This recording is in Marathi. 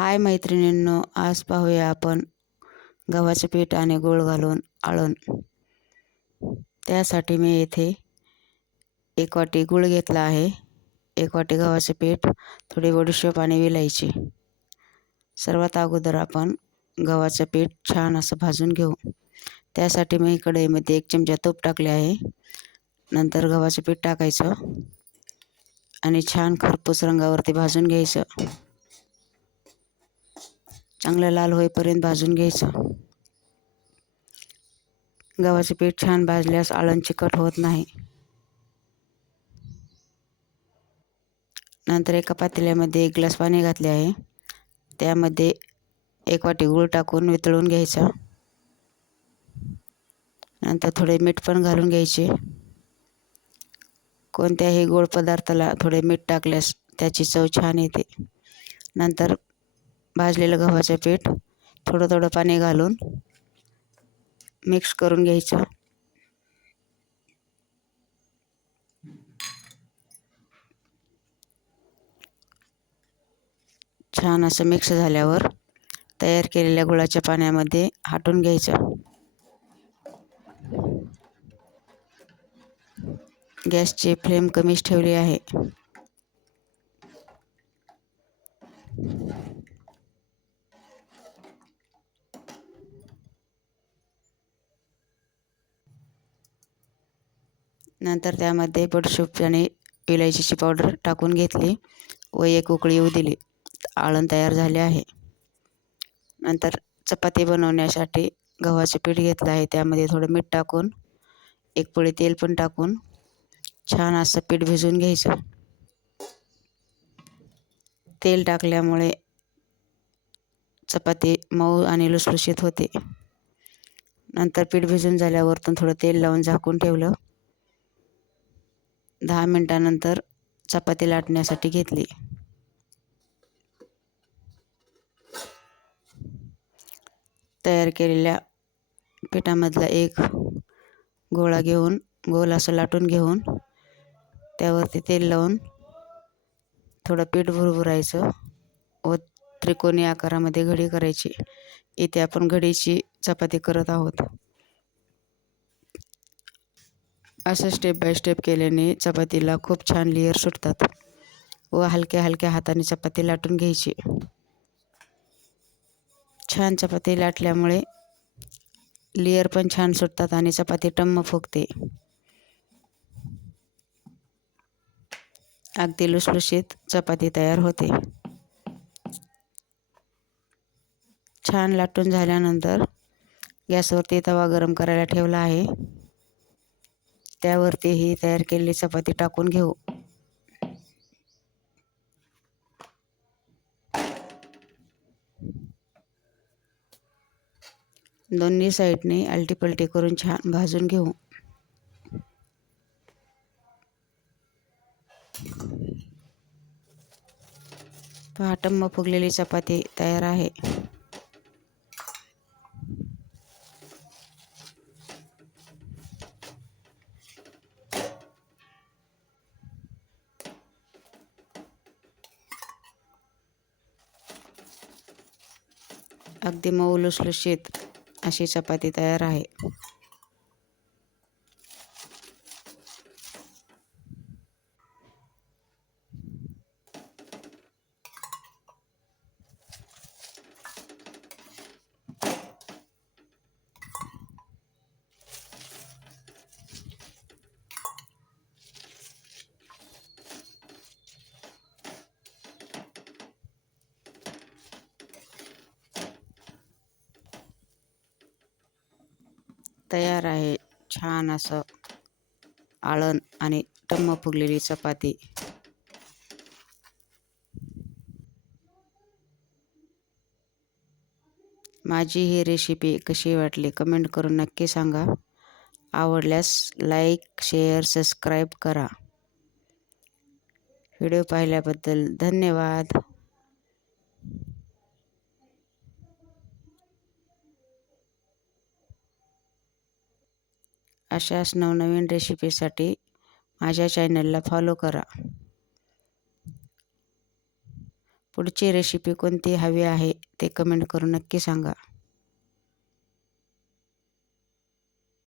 हाय मैत्रिणींनो, आज पाहूया आपण गव्हाचे पीठ आणि गूळ घालून आळण. त्यासाठी मी येथे 1 वाटी गूळ घेतला आहे, 1 वाटी गव्हाचे पीठ, थोडी बडीशेप आणि विलायची. सर्वात अगोदर आपण गव्हाचे पीठ छान असं भाजून घेऊ. त्यासाठी मी कढईमध्ये 1 चमचा तूप टाकले आहे. नंतर गव्हाचे पीठ टाकायचं आणि छान खरपूस रंगावरती भाजून घ्यायचं. चांगलं लाल होईपर्यंत भाजून घ्यायचं. गव्हाचे पीठ छान भाजल्यास आळण चिकट होत नाही. नंतर एका पातेल्यामध्ये 1 ग्लास पाणी घातले आहे. त्यामध्ये 1 वाटी गूळ टाकून वितळून घ्यायचा. नंतर थोडे मीठ पण घालून घ्यायचे. कोणत्याही गोड पदार्थाला थोडे मीठ टाकल्यास त्याची चव छान येते. नंतर भाजलेलं गव्हाचं पीठ थोडं थोडं पाणी घालून मिक्स करून घ्यायचं. छान असं मिक्स झाल्यावर तयार केलेल्या गुळाच्या पाण्यामध्ये हाटून घ्यायचं. गॅसची फ्लेम कमीच ठेवली आहे. नंतर त्यामध्ये बडीशेप आणि विलायचीची पावडर टाकून घेतली व 1 उकळी येऊ दिली. आळण तयार झाले आहे. नंतर चपाती बनवण्यासाठी गव्हाचे पीठ घेतलं आहे. त्यामध्ये थोडं मीठ टाकून 1 पळी तेल पण टाकून छान असं पीठ भिजवून घ्यायचं. तेल टाकल्यामुळे चपाती मऊ आणि लुसलुशीत होते. नंतर पीठ भिजून झाल्यावर थोडं तेल लावून झाकून ठेवलं. 10 मिनिटानंतर चपाती लाटण्यासाठी घेतली. तयार केलेल्या पिठामधला एक गोळा घेऊन गोल असं लाटून घेऊन त्यावरती तेल लावून थोडं पीठ भुरभुरायचं व त्रिकोणी आकारामध्ये घडी करायची. इथे आपण घडीची चपाती करत आहोत. असं स्टेप बाय स्टेप केल्याने चपातीला खूप छान लेयर सुटतात व हलक्या हलक्या हाताने चपाती लाटून घ्यायची. छान चपाती लाटल्यामुळे लेयर पण छान सुटतात आणि चपाती टम्म फुगते. अगदी लुसलुशीत चपाती तयार होते. छान लाटून झाल्यानंतर गॅसवरती तवा गरम करायला ठेवला आहे. त्यावरती ही तयार केलेली चपाती टाकून घेऊ. दोन्ही साईडने आलटी-पलटी करून छान भाजून घेऊ. पहा, टम्म फुगलेली चपाती तयार आहे. अगदी मऊ लुसलुशीत अशी चपाती तयार आहे. तयार आहे छान असं आळण आणि टम्म फुगलेली चपाती. माझी ही रेसिपी कशी वाटली कमेंट करून नक्की सांगा. आवडल्यास लाईक, शेअर, सबस्क्राईब करा. व्हिडिओ पाहिल्याबद्दल धन्यवाद. अशाच नवनवीन रेसिपीसाठी माझ्या चॅनलला फॉलो करा. पुढची रेसिपी कोणती हवी आहे ते कमेंट करून नक्की सांगा.